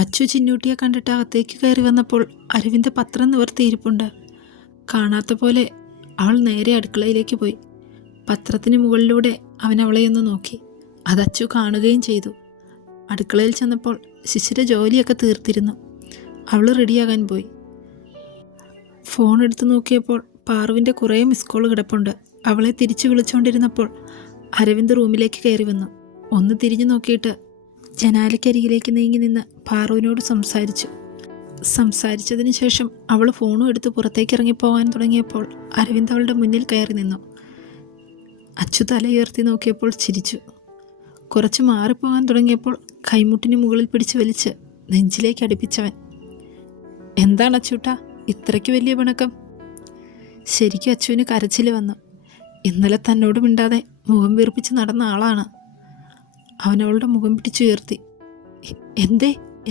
അച്ചു ചിന്നൂട്ടിയെ കണ്ടിട്ട് അകത്തേക്ക് കയറി വന്നപ്പോൾ അരവിന്ദ് പത്രം നിവർത്തിയിരിപ്പുണ്ട്. കാണാത്ത പോലെ അവൾ നേരെ അടുക്കളയിലേക്ക് പോയി. പത്രത്തിന് മുകളിലൂടെ അവൻ അവളെയൊന്ന് നോക്കി. അത് അച്ചു കാണുകയും ചെയ്തു. അടുക്കളയിൽ ചെന്നപ്പോൾ ശിശിര ജോലിയൊക്കെ തീർത്തിരുന്നു. അവൾ റെഡിയാകാൻ പോയി. ഫോൺ എടുത്ത് നോക്കിയപ്പോൾ പാറുവിൻ്റെ കുറേ മിസ് കോൾ കിടപ്പുണ്ട്. അവളെ തിരിച്ചു വിളിച്ചുകൊണ്ടിരുന്നപ്പോൾ അരവിന്ദ് റൂമിലേക്ക് കയറി വന്നു. ഒന്ന് തിരിഞ്ഞു നോക്കിയിട്ട് ജനാലയ്ക്കരികിലേക്ക് നീങ്ങി നിന്ന് പാറുവിനോട് സംസാരിച്ചതിന് ശേഷം അവൾ ഫോണും എടുത്ത് പുറത്തേക്ക് ഇറങ്ങിപ്പോകാൻ തുടങ്ങിയപ്പോൾ അരവിന്ദ് അവളുടെ മുന്നിൽ കയറി നിന്നു. അച്ചു തലയുയർത്തി നോക്കിയപ്പോൾ ചിരിച്ചു. കുറച്ച് മാറിപ്പോകാൻ തുടങ്ങിയപ്പോൾ കൈമുട്ടിന് മുകളിൽ പിടിച്ച് വലിച്ച് നെഞ്ചിലേക്ക് അടുപ്പിച്ചവൻ. എന്താണ് അച്ചൂട്ടാ ഇത്രയ്ക്ക് വലിയ പിണക്കം? ശരിക്കും അച്ചുവിന് കരച്ചിൽ വന്നു. ഇന്നലെ തന്നോട് മിണ്ടാതെ മുഖം വീർപ്പിച്ച് നടന്ന ആളാണ്. അവനവളുടെ മുഖം പിടിച്ചുയർത്തി.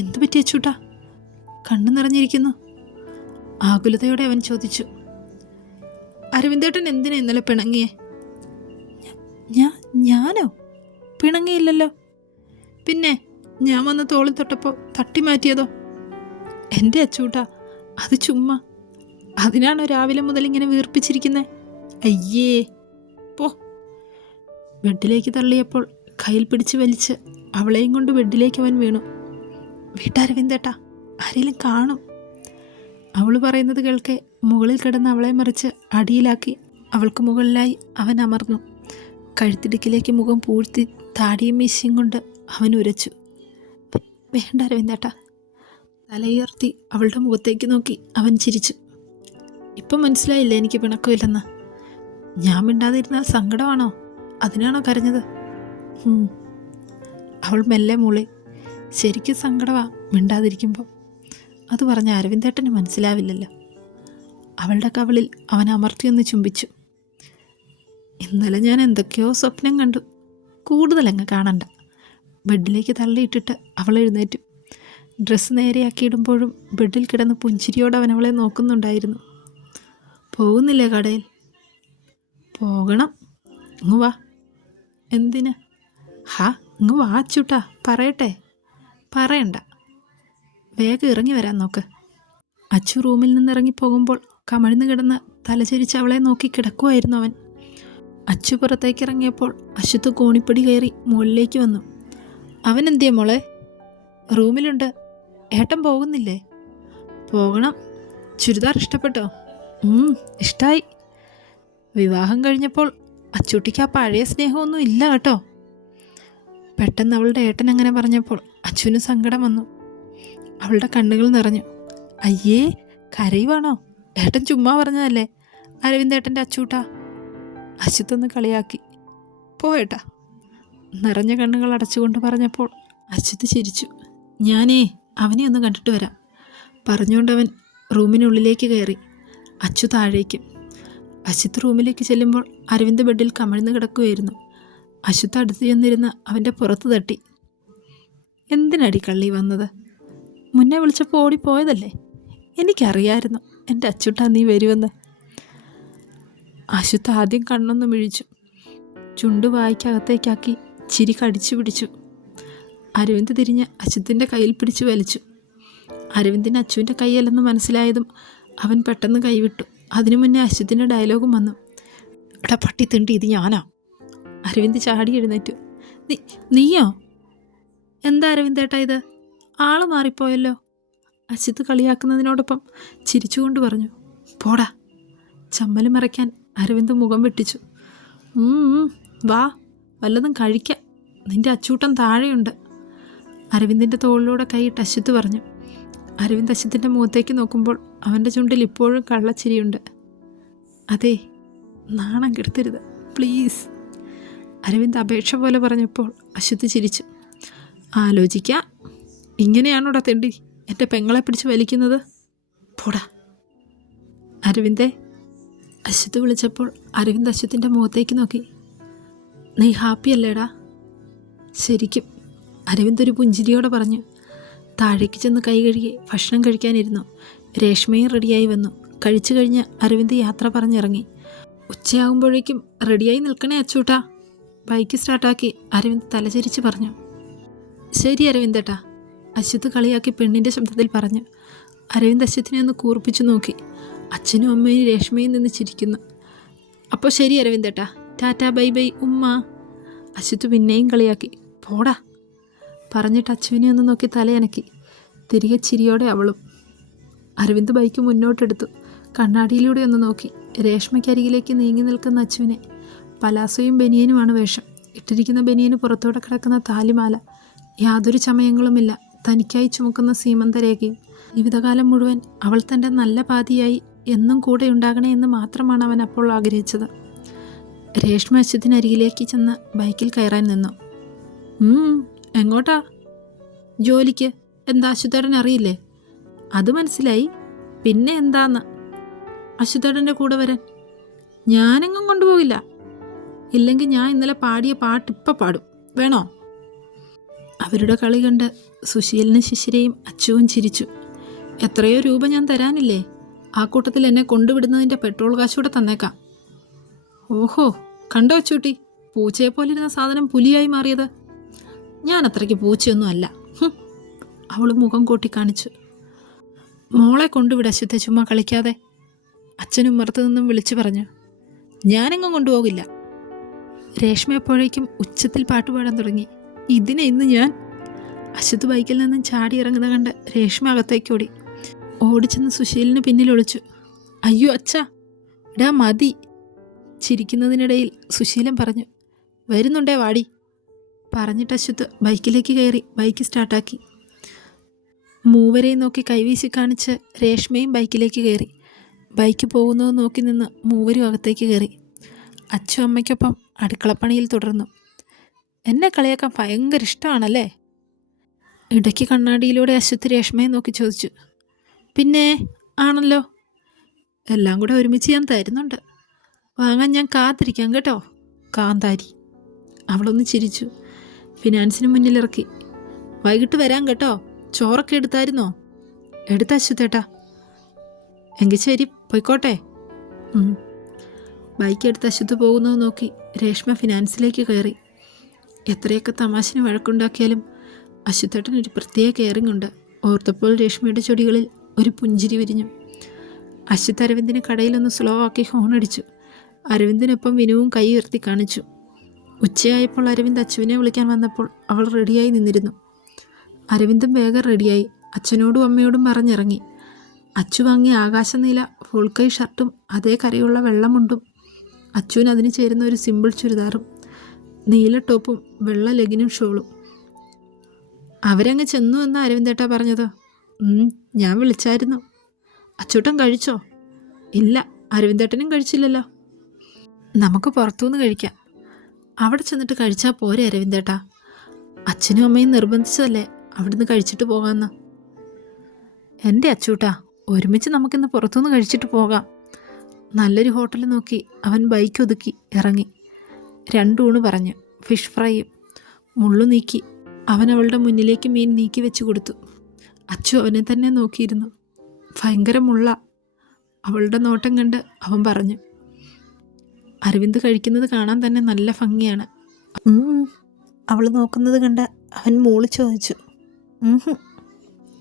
എന്തു പറ്റി അച്ചൂട്ടാ? കണ്ണു നിറഞ്ഞിരിക്കുന്നു. ആകുലതയോടെ അവൻ ചോദിച്ചു. അരവിന്ദേട്ടൻ എന്തിനാ ഇന്നലെ പിണങ്ങിയേ? ഞാനോ? പിണങ്ങിയില്ലല്ലോ. പിന്നെ ഞാൻ വന്ന് തോളിൽ തൊട്ടപ്പോൾ തട്ടി മാറ്റിയതോ? എൻ്റെ അച്ചൂട്ടാ അത് ചുമ്മാ. അതിനാണോ രാവിലെ മുതൽ ഇങ്ങനെ വീർപ്പിച്ചിരിക്കുന്നത്? അയ്യേ പോ. ബെഡിലേക്ക് തള്ളിയപ്പോൾ കയ്യിൽ പിടിച്ച് വലിച്ച് അവളെയും കൊണ്ട് ബെഡിലേക്ക് അവൻ വീണു. വീട്ടരവിന്ദേട്ടാ ആരെങ്കിലും കാണും. അവൾ പറയുന്നത് കേൾക്കെ മുകളിൽ കിടന്ന് അവളെ മറിച്ച് അടിയിലാക്കി അവൾക്ക് മുകളിലായി അവൻ അമർന്നു. കഴുത്തിടുക്കിലേക്ക് മുഖം പൂഴ്ത്തി താടിയും മീശയും കൊണ്ട് അവൻ ഉരച്ചു. വേണ്ട അരവിന്ദേട്ടാ. തലയുയർത്തി അവളുടെ മുഖത്തേക്ക് നോക്കി അവൻ ചിരിച്ചു. ഇപ്പം മനസ്സിലായില്ലേ എനിക്ക് പിണക്കമില്ലെന്ന്? ഞാൻ മിണ്ടാതിരുന്നാൽ സങ്കടമാണോ? അതിനാണോ കരഞ്ഞത്? അവൾ മെല്ലെ മൂളി. ശരിക്കും സങ്കടമാ മിണ്ടാതിരിക്കുമ്പോൾ. അത് പറഞ്ഞ അരവിന്ദേട്ടന് മനസ്സിലാവില്ലല്ലോ. അവളുടെ കവിളിൽ അവൻ അമർത്തിയൊന്ന് ചുംബിച്ചു. ഇന്നലെ ഞാൻ എന്തൊക്കെയോ സ്വപ്നം കണ്ടു. കൂടുതലങ്ങ് കാണണ്ട. ബെഡിലേക്ക് തള്ളിയിട്ടിട്ട് അവൾ എഴുന്നേറ്റു. ഡ്രസ്സ് നേരെയാക്കിയിടുമ്പോഴും ബെഡിൽ കിടന്ന് പുഞ്ചിരിയോടെ അവൻ അവളെ നോക്കുന്നുണ്ടായിരുന്നു. പോകുന്നില്ലേ കടയിൽ? പോകണം. ഇങ്ങ് വാ. എന്തിന്? ഇങ്ങ് വാ അച്ചൂട്ടാ. പറയട്ടെ? പറയണ്ട. വേഗം ഇറങ്ങി വരാൻ നോക്ക്. അച്ചു റൂമിൽ നിന്ന് ഇറങ്ങിപ്പോകുമ്പോൾ കമഴ്ന്നു കിടന്ന് തലചരിച്ച് അവളെ നോക്കി കിടക്കുമായിരുന്നു അവൻ. അച്ചു പുറത്തേക്ക് ഇറങ്ങിയപ്പോൾ അശ്വത്ത് കോണിപ്പടി കയറി മുകളിലേക്ക് വന്നു. അവൻ എന്തിയെ മോളെ? റൂമിലുണ്ട്. ഏട്ടൻ പോകുന്നില്ലേ? പോകണം. ചുരിദാർ ഇഷ്ടപ്പെട്ടോ? ഇഷ്ടായി. വിവാഹം കഴിഞ്ഞപ്പോൾ അച്ചൂട്ടിക്ക് ആ പഴയ സ്നേഹമൊന്നും ഇല്ല കേട്ടോ. പെട്ടെന്ന് അവളുടെ ഏട്ടൻ അങ്ങനെ പറഞ്ഞപ്പോൾ അച്ചുവിന് സങ്കടം വന്നു. അവളുടെ കണ്ണുകൾ നിറഞ്ഞു. അയ്യേ കരയുവാണോ? ഏട്ടൻ ചുമ്മാ പറഞ്ഞതല്ലേ അരവിന്ദേട്ടൻ്റെ അച്ചൂട്ടാ. അശ്വത്തൊന്ന് കളിയാക്കി. പോയേട്ടാ. നിറഞ്ഞ കണ്ണുകൾ അടച്ചുകൊണ്ട് പറഞ്ഞപ്പോൾ അശ്വത്ത് ചിരിച്ചു. ഞാനേ അവനെ ഒന്ന് കണ്ടിട്ട് വരാം പറഞ്ഞുകൊണ്ടവൻ റൂമിനുള്ളിലേക്ക് കയറി. അച്ചു താഴേക്കും. അശ്വത്ത് റൂമിലേക്ക് ചെല്ലുമ്പോൾ അരവിന്ദ് ബെഡിൽ കമഴ്ന്ന് കിടക്കുകയായിരുന്നു. അശ്വത്ത് അടുത്ത് ചെന്നിരുന്ന് അവൻ്റെ പുറത്ത് തട്ടി. എന്തിനടി കള്ളി വന്നത്? മുന്നേ വിളിച്ചപ്പോൾ ഓടിപ്പോയതല്ലേ? എനിക്കറിയായിരുന്നു എൻ്റെ അച്ചുട്ടാ നീ വരുമെന്ന്. അശ്വത്ത് ആദ്യം കണ്ണൊന്ന് മിഴിച്ചു. ചുണ്ട് വായ്ക്കകത്തേക്കാക്കി ചിരി കടിച്ചു പിടിച്ചു. അരവിന്ദ് തിരിഞ്ഞ് അശ്വത്തിൻ്റെ കയ്യിൽ പിടിച്ച് വലിച്ചു. അരവിന്ദിന് അച്ചുവിൻ്റെ കൈയല്ലെന്ന് മനസ്സിലായതും അവൻ പെട്ടെന്ന് കൈവിട്ടു. അതിനു മുന്നേ അശ്വത്തിൻ്റെ ഡയലോഗും വന്നു. എടാ പട്ടി തിണ്ടി, ഇത് ഞാനാ. അരവിന്ദ് ചാടി എഴുന്നേറ്റു. നീയോ? എന്താ അരവിന്ദേട്ടാ ഇത്? ആള് മാറിപ്പോയല്ലോ. അശ്വത്ത് കളിയാക്കുന്നതിനോടൊപ്പം ചിരിച്ചുകൊണ്ട് പറഞ്ഞു. പോടാ. ചമ്മല് മറയ്ക്കാൻ അരവിന്ദ് മുഖം വെട്ടിച്ചു. വാ വല്ലതും കഴിക്കാം. നിന്റെ അച്ചൂട്ടൻ താഴെയുണ്ട്. അരവിന്ദിൻ്റെ തോളിലൂടെ കൈയിട്ട് അശ്വത്ത് പറഞ്ഞു. അരവിന്ദ് അശ്വത്തിൻ്റെ മുഖത്തേക്ക് നോക്കുമ്പോൾ അവൻ്റെ ചുണ്ടിൽ ഇപ്പോഴും കള്ളച്ചിരിയുണ്ട്. അതെ, നാണം കെടുത്തരുത് പ്ലീസ്. അരവിന്ദ് അപേക്ഷ പോലെ പറഞ്ഞപ്പോൾ അശ്വത്ത് ചിരിച്ചു. ആലോചിക്കാം. ഇങ്ങനെയാണോടാ തെണ്ടി എൻ്റെ പെങ്ങളെ പിടിച്ച് വലിക്കുന്നത്? പോടാ. അരവിന്ദേ. അശ്വത്ത് വിളിച്ചപ്പോൾ അരവിന്ദ് അശ്വത്തിൻ്റെ മുഖത്തേക്ക് നോക്കി. നീ ഹാപ്പി അല്ലേടാ? ശരിക്കും. അരവിന്ദ് ഒരു പുഞ്ചിരിയോടെ പറഞ്ഞു. താഴേക്ക് ചെന്ന് കൈ കഴുകി ഭക്ഷണം കഴിക്കാനിരുന്നു. രേഷ്മയും റെഡിയായി വന്നു. കഴിച്ചു കഴിഞ്ഞ് അരവിന്ദ് യാത്ര പറഞ്ഞിറങ്ങി. ഉച്ചയാകുമ്പോഴേക്കും റെഡിയായി നിൽക്കണേ അച്ചൂട്ടാ. ബൈക്ക് സ്റ്റാർട്ടാക്കി അരവിന്ദ് തലചരിച്ച് പറഞ്ഞു. ശരി അരവിന്ദേട്ടാ. അശ്വത്ത് കളിയാക്കി പെണ്ണിൻ്റെ ശബ്ദത്തിൽ പറഞ്ഞു. അരവിന്ദ് അശ്വത്തിനെ ഒന്ന് കൂർപ്പിച്ചു നോക്കി. അച്ഛനും അമ്മയും രേഷ്മയും നിന്ന് ചിരിക്കുന്നു. അപ്പോൾ ശരി അരവിന്ദേട്ടാ, ടാറ്റാ ബൈ ബൈ ഉമ്മ. അശ്വത്ത് പിന്നെയും കളിയാക്കി. പോടാ പറഞ്ഞിട്ട് അച്ചുവിനെ ഒന്ന് നോക്കി തലയനക്കി. തിരികെ ചിരിയോടെ അവളും. അരവിന്ദ് ബൈക്ക് മുന്നോട്ടെടുത്തു. കണ്ണാടിയിലൂടെ ഒന്ന് നോക്കി. രേഷ്മയ്ക്കരികിലേക്ക് നീങ്ങി നിൽക്കുന്ന അച്ചുവിനെ. പലാസോയും ബനിയനുമാണ് വേഷം. ഇട്ടിരിക്കുന്ന ബനിയന് പുറത്തോടെ കിടക്കുന്ന താലിമാല. യാതൊരു ചമയങ്ങളുമില്ല. തനിക്കായി ചുമക്കുന്ന സീമന്തരേഖയും. ജീവിതകാലം മുഴുവൻ അവൾ തൻ്റെ നല്ല പാതിയായി എന്നും കൂടെ ഉണ്ടാകണേ എന്ന് മാത്രമാണ് അവൻ അപ്പോൾ ആഗ്രഹിച്ചത്. രേഷ്മ അശ്വത്തിനരികിലേക്ക് ചെന്ന് ബൈക്കിൽ കയറാൻ നിന്നു. എങ്ങോട്ടാ? ജോലിക്ക്. എന്താ അശ്വത്തേട്ടൻ അറിയില്ലേ? അത് മനസ്സിലായി. പിന്നെ എന്താന്ന്? അശ്വത്തേട്ടൻ്റെ കൂടെ വരാൻ. ഞാനെങ്ങും കൊണ്ടുപോകില്ല. ഇല്ലെങ്കിൽ ഞാൻ ഇന്നലെ പാടിയ പാട്ട് ഇപ്പം പാടും. വേണോ? അവരുടെ കളി കണ്ട് സുശീലനും ശിശിരയും അച്ചുവും ചിരിച്ചു. എത്രയോ രൂപ ഞാൻ തരാനില്ലേ? ആ കൂട്ടത്തിൽ എന്നെ കൊണ്ടുവിടുന്നതിൻ്റെ പെട്രോൾ കാശൂടെ തന്നേക്കാം. ഓഹോ, കണ്ടോ അച്ചൂട്ടി, പൂച്ചയെപ്പോലിരുന്ന സാധനം പുലിയായി മാറിയത്. ഞാൻ അത്രയ്ക്ക് പൂച്ചയൊന്നും അല്ല. അവൾ മുഖം കൂട്ടി കാണിച്ചു. മോളെ കൊണ്ടുവിട അശ്വത്തെ, ചുമ്മാ കളിക്കാതെ. അച്ഛനും മറുത്തു നിന്നും വിളിച്ചു പറഞ്ഞു. ഞാനെങ്ങും കൊണ്ടുപോകില്ല. രേഷ്മ എപ്പോഴേക്കും ഉച്ചത്തിൽ പാട്ടുപാടാൻ തുടങ്ങി. ഇതിനെ ഇന്ന് ഞാൻ. അശ്വത്ത് ബൈക്കിൽ നിന്നും ചാടി ഇറങ്ങുന്ന കണ്ട് രേഷ്മ അകത്തേക്കോടി. ഓടിച്ചെന്ന് സുശീലിന് പിന്നിൽ ഒളിച്ചു. അയ്യോ അച്ഛാ, ഇടാ മതി. ചിരിക്കുന്നതിനിടയിൽ സുശീലൻ പറഞ്ഞു. വരുന്നുണ്ടേ വാടി. പറഞ്ഞിട്ട് അശ്വത്ത് ബൈക്കിലേക്ക് കയറി ബൈക്ക് സ്റ്റാർട്ടാക്കി. മൂവരെയും നോക്കി കൈവീശി കാണിച്ച് രേഷ്മയും ബൈക്കിലേക്ക് കയറി. ബൈക്ക് പോകുന്നത് നോക്കി നിന്ന് മൂവരും അകത്തേക്ക് കയറി. അച്ഛനും അമ്മയ്ക്കൊപ്പം അടുക്കളപ്പണിയിൽ തുടർന്നു. എന്നെ കളിയാക്കാൻ ഭയങ്കര ഇഷ്ടമാണല്ലേ? ഇടയ്ക്ക് കണ്ണാടിയിലൂടെ അശ്വത്ത് രേഷ്മയെ നോക്കി ചോദിച്ചു. പിന്നെ ആണല്ലോ. എല്ലാം കൂടെ ഒരുമിച്ച് ഞാൻ തരുന്നുണ്ട്. വാങ്ങാൻ ഞാൻ കാത്തിരിക്കാം കേട്ടോ, കാന്താരി. അവളൊന്ന് ചിരിച്ചു. ഫിനാൻസിന് മുന്നിലിറക്കി. വൈകിട്ട് വരാം കേട്ടോ. ചോറൊക്കെ എടുത്തായിരുന്നോ? എടുത്ത അശ്വത്തേട്ടാ. എങ്കിൽ ശരി, പോയിക്കോട്ടെ. ബൈക്ക് എടുത്ത് അശ്വത്ത് പോകുന്നത് നോക്കി രേഷ്മ ഫിനാൻസിലേക്ക് കയറി. എത്രയൊക്കെ തമാശന് വഴക്കുണ്ടാക്കിയാലും അശ്വത്തേട്ടനൊരു പ്രത്യേക കെയറിംഗ് ഉണ്ട്. ഓർത്തപ്പോൾ രേഷ്മയുടെ ചൊടികളിൽ ഒരു പുഞ്ചിരി വിരിഞ്ഞു. അശ്വത്ത് അരവിന്ദിന് കടയിലൊന്ന് സ്ലോ ആക്കി ഹോണടിച്ചു. അരവിന്ദിനൊപ്പം വിനുവും കൈ ഉയർത്തി കാണിച്ചു. ഉച്ചയായപ്പോൾ അരവിന്ദ് അച്ചുവിനെ വിളിക്കാൻ വന്നപ്പോൾ അവൾ റെഡിയായി നിന്നിരുന്നു. അരവിന്ദും വേഗം റെഡിയായി അച്ഛനോടും അമ്മയോടും പറഞ്ഞിറങ്ങി. അച്ചു വാങ്ങിയ ആകാശനീല ഫുൾ കൈ ഷർട്ടും അതേ കരയുള്ള വെള്ളമുണ്ടും, അച്ചുവിന് അതിന് ചേരുന്ന ഒരു സിമ്പിൾ ചുരിദാറും, നീല ടോപ്പും വെള്ള ലെഗിനും ഷോളും. അവരങ്ങ് ചെന്നു എന്ന് അരവിന്ദേട്ടാ പറഞ്ഞത്. ഞാൻ വിളിച്ചായിരുന്നു. അച്ചൂട്ടൻ കഴിച്ചോ? ഇല്ല, അരവിന്ദേട്ടനും കഴിച്ചില്ലല്ലോ. നമുക്ക് പുറത്തുനിന്ന് കഴിക്കാം. അവിടെ ചെന്നിട്ട് കഴിച്ചാൽ പോരെ അരവിന്ദേട്ടാ? അച്ഛനും അമ്മയും നിർബന്ധിച്ചതല്ലേ അവിടുന്ന് കഴിച്ചിട്ട് പോകാമെന്ന്. എൻ്റെ അച്ചൂട്ടാ, ഒരുമിച്ച് നമുക്കിന്ന് പുറത്തുനിന്ന് കഴിച്ചിട്ട് പോകാം. നല്ലൊരു ഹോട്ടൽ നോക്കി അവൻ ബൈക്ക് ഒതുക്കി ഇറങ്ങി. 2 ഊണ് പറഞ്ഞു. ഫിഷ് ഫ്രൈയും. മുള്ളു നീക്കി അവൻ അവളുടെ മുന്നിലേക്ക് മീൻ നീക്കി വെച്ച് കൊടുത്തു. അച്ചു അവനെ തന്നെ നോക്കിയിരുന്നു. ഭയങ്കര മുള്ള. അവളുടെ നോട്ടം കണ്ട് അവൻ പറഞ്ഞു. അരവിന്ദ് കഴിക്കുന്നത് കാണാൻ തന്നെ നല്ല ഭംഗിയാണ്. അവൾ നോക്കുന്നത് കണ്ട് അവൻ മൂളി ചോദിച്ചു.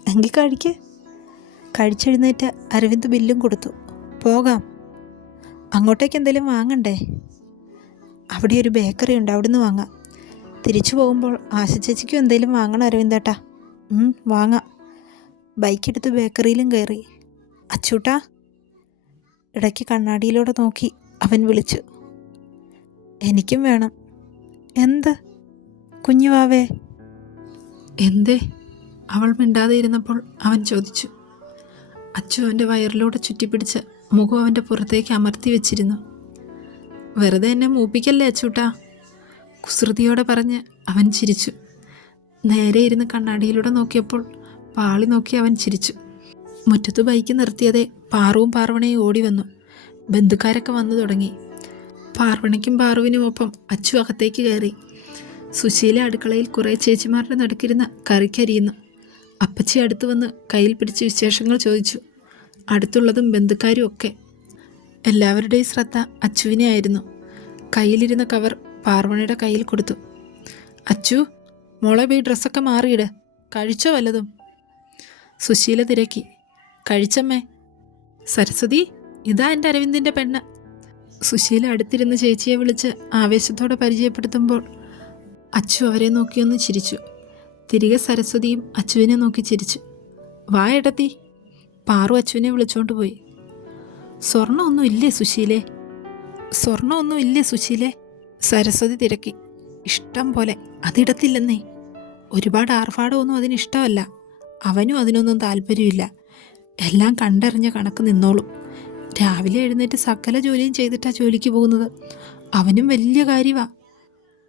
എങ്കിൽ കഴിക്ക്. കഴിച്ചെഴുന്നേറ്റ് അരവിന്ദ് ബില്ലും കൊടുത്തു. പോകാം. അങ്ങോട്ടേക്ക് എന്തെങ്കിലും വാങ്ങണ്ടേ? അവിടെ ഒരു ബേക്കറി ഉണ്ട്, അവിടുന്ന് വാങ്ങാം. തിരിച്ചു പോകുമ്പോൾ ആശ ചേച്ചിക്കും എന്തെങ്കിലും വാങ്ങണം അരവിന്ദേട്ടാ. വാങ്ങാം. ബൈക്കെടുത്ത് ബേക്കറിയിലും കയറി. അച്ചൂട്ടാ. ഇടയ്ക്ക് കണ്ണാടിയിലൂടെ നോക്കി അവൻ വിളിച്ചു. എനിക്കും വേണം. എന്ത്? കുഞ്ഞുവാവേ. എന്തേ? അവൾ മിണ്ടാതെ ഇരുന്നപ്പോൾ അവൻ ചോദിച്ചു. അച്ചു അവൻ്റെ വയറിലൂടെ ചുറ്റിപ്പിടിച്ച് മുഖം അവൻ്റെ പുറത്തേക്ക് അമർത്തി വെച്ചിരുന്നു. വെറുതെ എന്നെ മൂപ്പിക്കല്ലേ അച്ചൂട്ടാ, കുസൃതിയോടെ പറഞ്ഞ് അവൻ ചിരിച്ചു. നേരെ ഇരുന്ന് കണ്ണാടിയിലൂടെ നോക്കിയപ്പോൾ പാളി നോക്കി അവൻ ചിരിച്ചു. മുറ്റത്ത് ബൈക്ക് നിർത്തിയതേ പാറുവും പാർവണയും ഓടി വന്നു. ബന്ധുക്കാരൊക്കെ വന്നു തുടങ്ങി. പാർവണയ്ക്കും പാറുവിനുമൊപ്പം അച്ചു അകത്തേക്ക് കയറി. സുശീല അടുക്കളയിൽ കുറേ ചേച്ചിമാരുടെ നടുക്കിരുന്ന് കറിക്കരിയുന്നു. അപ്പച്ചി അടുത്ത് വന്ന് കയ്യിൽ പിടിച്ച് വിശേഷങ്ങൾ ചോദിച്ചു. അടുത്തുള്ളതും ബന്ധുക്കാരും ഒക്കെ. എല്ലാവരുടെയും ശ്രദ്ധ അച്ചുവിനെ ആയിരുന്നു. കയ്യിലിരുന്ന കവർ പാർവണയുടെ കയ്യിൽ കൊടുത്തു. അച്ചു, മോളെ പോയി ഡ്രസ്സൊക്കെ മാറിയിട്. കഴിച്ചോ വല്ലതും? സുശീല തിരക്കി. കഴിച്ചമ്മേ. സരസ്വതി, ഇതാ എൻ്റെ അരവിന്ദിൻ്റെ പെണ്ണ്. സുശീല അടുത്തിരുന്ന് ചേച്ചിയെ വിളിച്ച് ആവേശത്തോടെ പരിചയപ്പെടുത്തുമ്പോൾ അച്ചു അവരെ നോക്കിയൊന്ന് ചിരിച്ചു. തിരികെ സരസ്വതിയും അച്ചുവിനെ നോക്കി ചിരിച്ചു. വാ എടത്തി. പാറു അച്ചുവിനെ വിളിച്ചോണ്ട് പോയി. സ്വർണ്ണമൊന്നും ഇല്ലേ സുശീലേ? സ്വർണ്ണമൊന്നും ഇല്ലേ സുശീലേ? സരസ്വതി തിരക്കി. ഇഷ്ടം പോലെ. അതിടത്തില്ലെന്നേ. ഒരുപാട് ആർഭാടമൊന്നും അതിനിഷ്ടമല്ല. അവനും അതിനൊന്നും താല്പര്യമില്ല. എല്ലാം കണ്ടറിഞ്ഞ കണക്ക് നിന്നോളും. രാവിലെ എഴുന്നേറ്റ് സകല ജോലിയും ചെയ്തിട്ടാണ് ജോലിക്ക് പോകുന്നത്. അവനും വലിയ കാര്യമാണ്.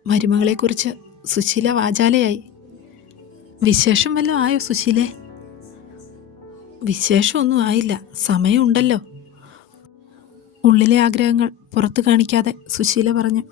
മരുമകളെക്കുറിച്ച് സുശീല വാചാലയായി. വിശേഷം വല്ലതും ആയോ സുശീലേ? വിശേഷമൊന്നും ആയില്ല. സമയമുണ്ടല്ലോ. ഉള്ളിലെ ആഗ്രഹങ്ങൾ പുറത്തു കാണിക്കാതെ സുശീല പറഞ്ഞു.